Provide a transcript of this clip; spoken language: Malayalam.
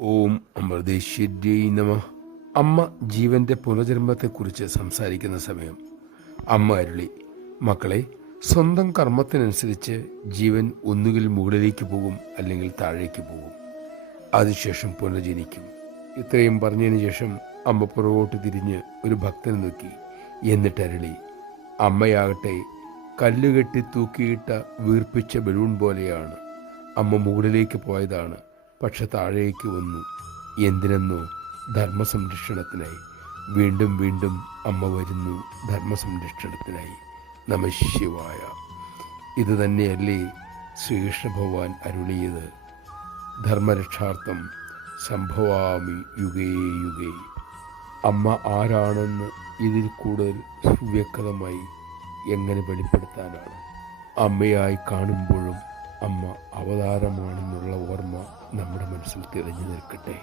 ഓം അമൃതേശ്വര്यै നമ. അമ്മ ജീവന്റെ പുനർജന്മത്തെക്കുറിച്ച് സംസാരിക്കുന്ന സമയം അമ്മ അരുളി, മക്കളെ, സ്വന്തം കർമ്മത്തിനനുസരിച്ച് ജീവൻ ഒന്നുകിൽ മുകളിലേക്ക് പോകും, അല്ലെങ്കിൽ താഴേക്ക് പോകും. അതിനുശേഷം പുനർജനിക്കും. ഇത്രയും പറഞ്ഞതിന് ശേഷം അമ്മ പുറകോട്ട് തിരിഞ്ഞ് ഒരു ഭക്തനെ നോക്കി. എന്നിട്ട് അരുളി, അമ്മയാകട്ടെ കല്ലുകെട്ടി തൂക്കിയിട്ട വീർപ്പിച്ച ബലൂൺ പോലെയാണ്. അമ്മ മുകളിലേക്ക് പോയതാണ്, പക്ഷെ താഴേക്ക് വന്നു. എന്തിനെന്നോ? ധർമ്മസംരക്ഷണത്തിനായി. വീണ്ടും വീണ്ടും അമ്മ വരുന്നു, ധർമ്മസംരക്ഷണത്തിനായി. നമഃശിവായ. ഇത് തന്നെയല്ലേ ശ്രീകൃഷ്ണ ഭഗവാൻ അരുളിയത്? ധർമ്മരക്ഷാർത്ഥം സംഭവാമി യുഗേ യുഗേ. അമ്മ ആരാണെന്ന് ഇതിൽ കൂടുതൽ സുവ്യക്തമായി എങ്ങനെ വെളിപ്പെടുത്താനാണ്? അമ്മയായി കാണുമ്പോഴും അമ്മ അവതാരമാണെന്നുള്ള ഓർമ്മ നമ്മുടെ മനസ്സിൽ തെളിഞ്ഞു നിൽക്കട്ടെ.